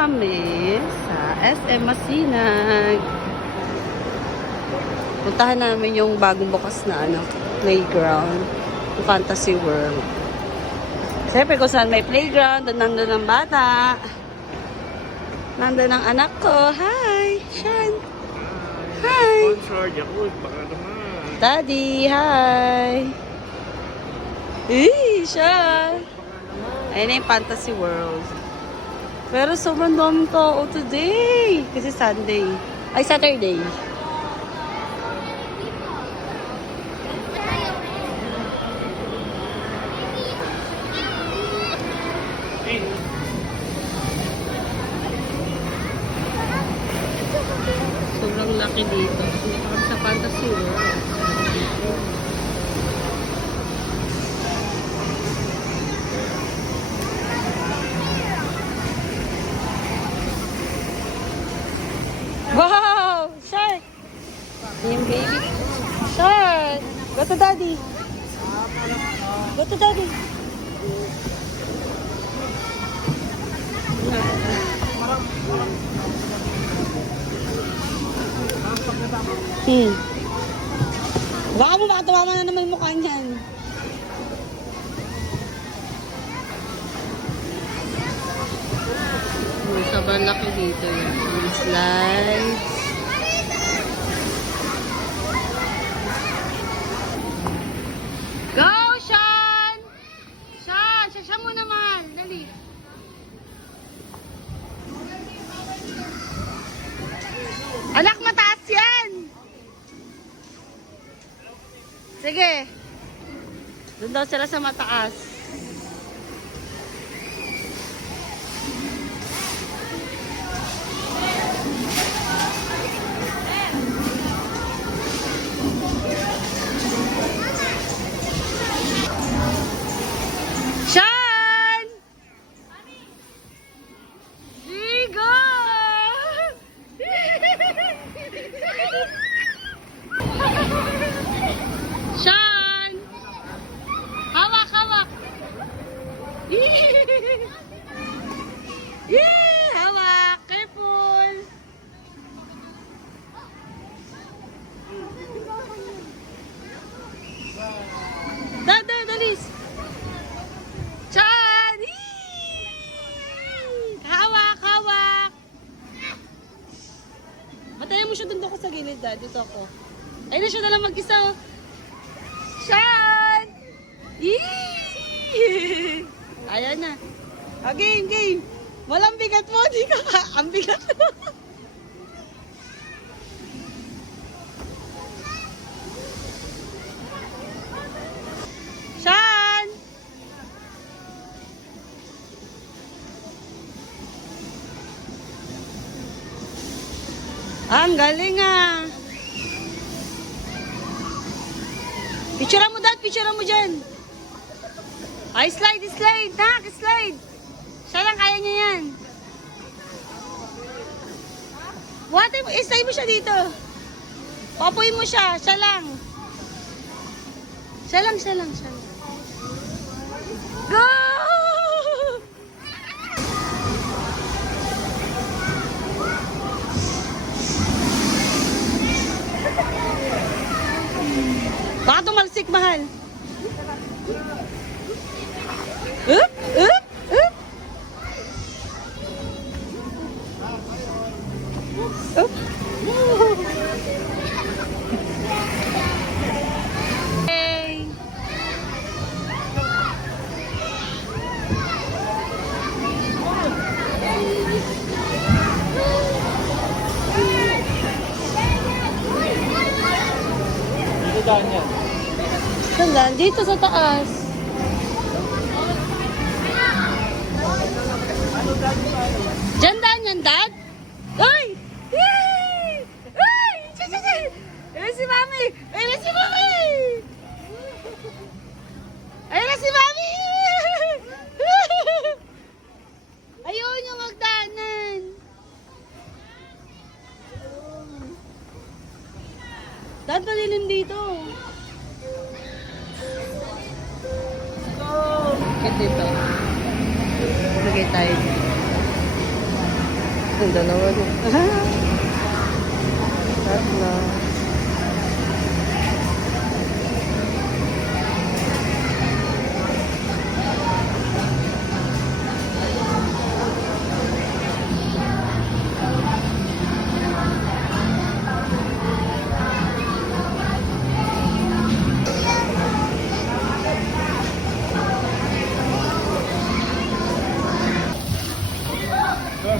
kami sa SM Masinag. Puntahan namin yung bagong bukas na playground, yung Fantasy World. Siyempre kung saan may playground, nandun ang bata. Nandun ang anak ko. Hi! Sean! Hi! Sponsor, Yakult, baka naman. Daddy! Hi! Sean! Ayun na yung Fantasy World. Pero sobrang daming tao today. Kasi Sunday. Ay, Saturday. Sobrang laki dito. Dito kami sa Fantasy World. Wow! Shark! Yung baby. Shark! Go to daddy. Go to daddy. Baka mo makatawa na naman yung mukha niyan. Sobrang laki dito yun. Yung slides. Go, Sean! Sean! Siya mo naman. Dali. Anak, mataas yan! Sige. Doon daw sila sa mataas. Sean! Go! Sean! Hawak, hawak! Hawak! Careful! Dalis! Sean! Hawak, hawak! Matayin mo siya doon ako sa gilid, Dad. Dito ako. Ayun na siya na lang mag-isa. Sean! Ayan na. Game, game. Walang bigat mo. Di ka ka. Ang bigat mo. Sean! Ang galing ah. Picturean mo, Dad. Picturean mo dyan. Ay, slide, slide. Nak, slide. Siya lang, kaya niya yan. Buhatin mo, slide mo siya dito. Papuin mo siya. Siya lang. Siya lang, siya lang, siya lang. Go! Baka tumalsik, mahal. Up, up, up. Up. Hey. Dito daan yan. Saan? Dito sa taas. Diyan daan yan, Dad? Uy! Yay! Uy! Ayun si Mami! Ayun si Mami! Ayun si Mami! Ayun yung magdaanan. Dad, malilim dito. Go! Dito. Lagay tayo. Ganda naman eh. Sarap na.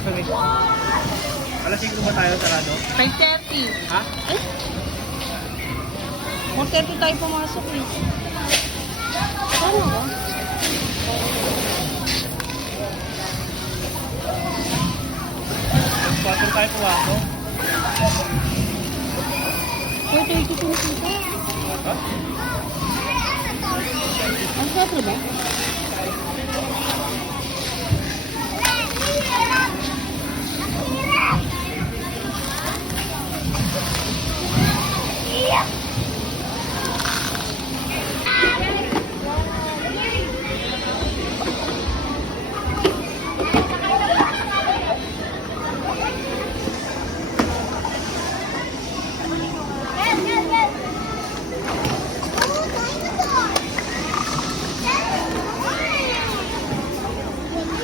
Sorry. Alas 5 ba tayo sarado? 5:30. Ha? Ay? 4:30 tayo pumasok eh. Ano ba? Mag-4 tayo pumasok. 4:30 pumasok. Ha? Ang 4 ba?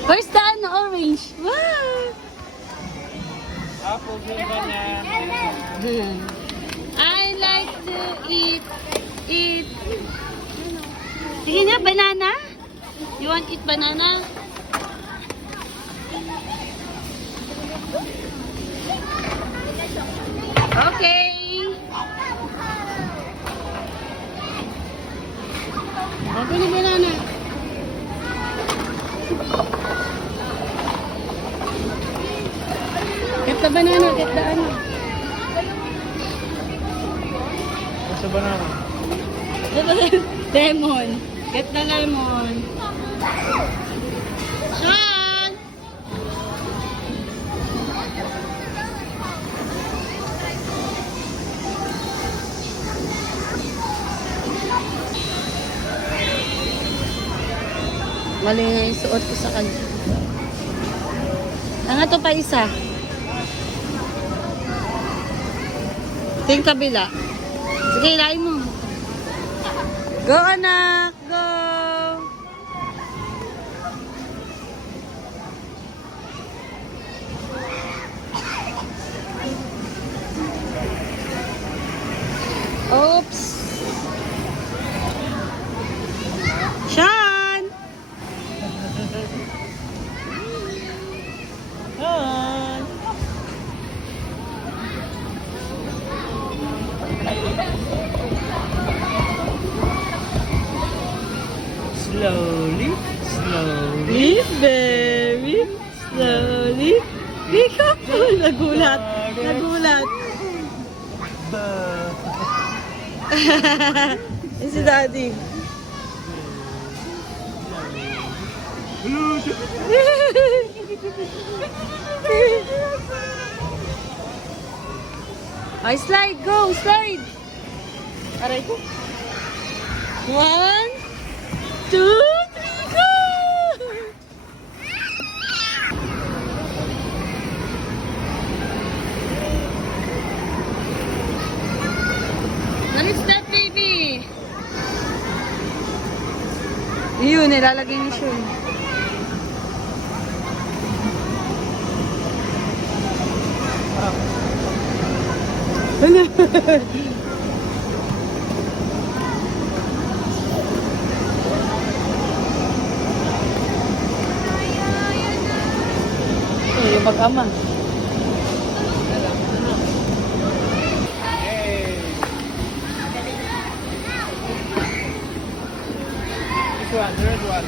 Where's the orange? Wow! Apple, green, banyan. I like to eat. Sige na, banana. You want eat banana? Okay. Okay na banana. Get the banana, get the ano. Sa banana. Lemon. Get the lemon. Sean! Mali nga yung suot ko sa kanya. Nga to pa isa. Ito yung kabila. Sige, ilain mo. Go, anak! Go! Oops! Sean! Sean! Slowly, slowly. Very slowly. Pick up! Nagulat. Nagulat. Yan si Daddy. Ay, slide! Go! Slide! Aray ko. 1, 2, 3, go! What is that, baby? Yun, nilalagay ni Sean. Ano? Yung mag-ama. Yay! This one, the red one.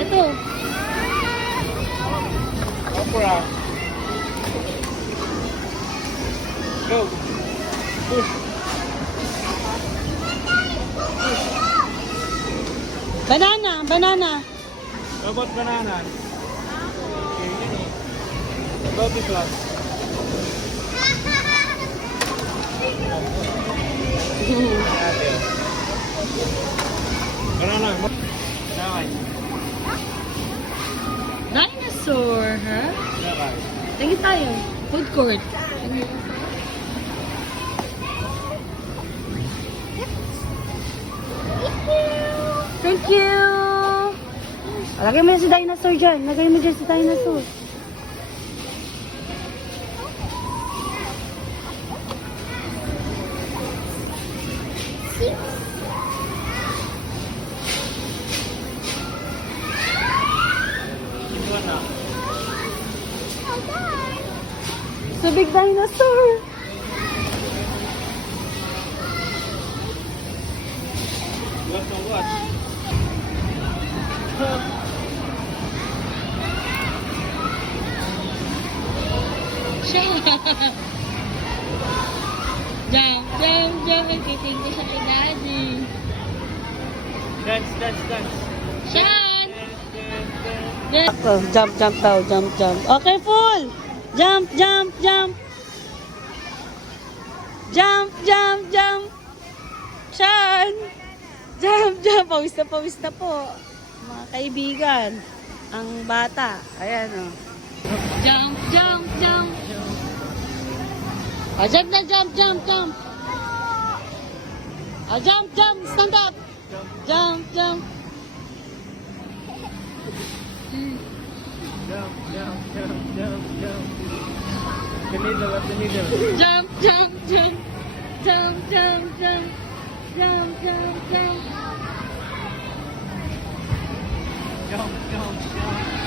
Ito. Opera. Go. Push. Banana, banana. Robot banana. Okay, yun eh. About this one. Banana. Nakay. Dinosaur, huh? Nakay. Tingin tayo. Food court. Thank you! Lagay mo yan si dinosaur dyan. Lagay mo dyan si dinosaur. Ito na. It's a big dinosaur. What to watch? Siya. Jump, jump, jump. Nagtitig na siya kay daddy. Dance, dance, dance. Sean! Dance, dance, dance. Jump, jump daw. Jump, jump. Okay, full. Jump, jump, jump. Jump, jump, jump. Sean! Jump, jump. Pawis na po. Mga kaibigan. Ang bata. Ayan, oh. Jump, jump, jump. Oh, jump na, jump, jump, jump. Oh, jump, jump. Stand up. Jump, jump. Jump, jump, jump, jump, jump. The middle of the middle. Jump, jump, jump. Jump, jump, jump. Jump, jump, jump. Jump, jump, jump.